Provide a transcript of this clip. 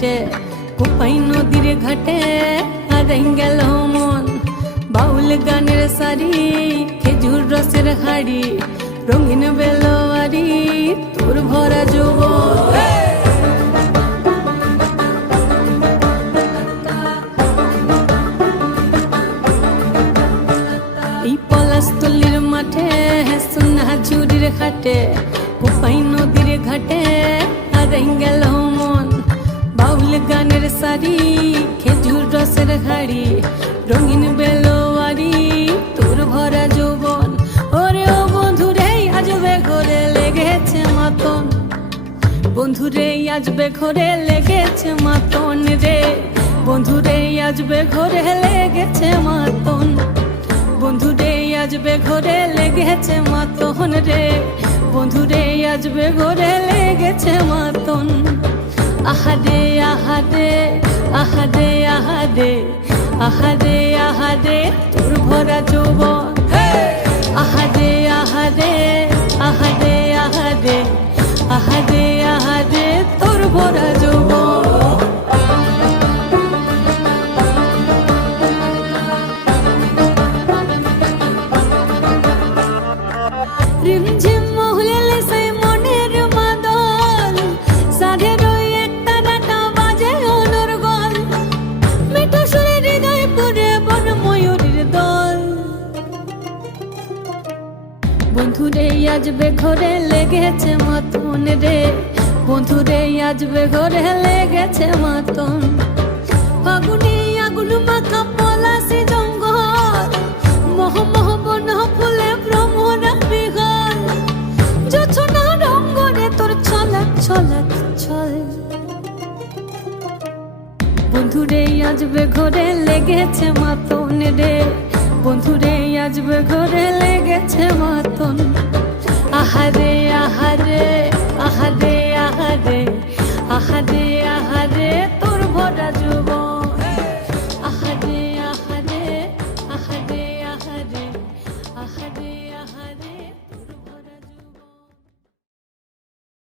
হাটে কোপাই নদীর ঘাটে হারাই গেল মন বাউল গানের সারি খেজুর রসের হাড়ি রঙিন বেলোয়ারি তোর ভরা যৌবন এই পলাশতলির মাঠে সোনা ঝুড়ির ঘাটে কোপাই নদীর ঘাটে হারাই গেল মন বাউল গানের সারি খেজুর রসের হাড়ি রঙিন বেলোয়ারি তোর ভরা যৌবন ওরে ও বন্ধুরে আজবে ঘরে লেগেছে মাতন বন্ধুরে আজবে ঘরে লেগেছে মাতন রে বন্ধুরে আজবে ঘরে লেগেছে মাতন বন্ধুরে আজবে ঘরে লেগেছে মাতন রে বন্ধুরে আজবে ঘরে লেগেছে মাতন আহারে আহারে আহারে আহারে আহারে আহারে তোর ভরা যৌবন আহারে আহারে আহারে আহারে আহারে আহারে তোর ভরা যৌবন রিমঝিম মহুলেলে সেই মনের মাদল সাধের ওই একটা ডাটা বাজে অনর্গল মিঠো সুরে হৃদয় পুরে বন ময়ূরের দল বন্ধুরে আজবে ঘরে লেগেছে মাতন রে বন্ধুরে আজবে ঘরে লেগেছে মাতন ফাগুনে আগুন মাখা পলাশি জঙ্গল মহ মহ বন ফুলে ভ্রমরা বিগল জোছনা রঙ্গরে তোর ছলক ছলক ছল বন্ধুরে আজবে ঘরে লেগেছে মাতন রে বন্ধুরে আজবে ঘরে লেগেছে মাতন আহারে আহারে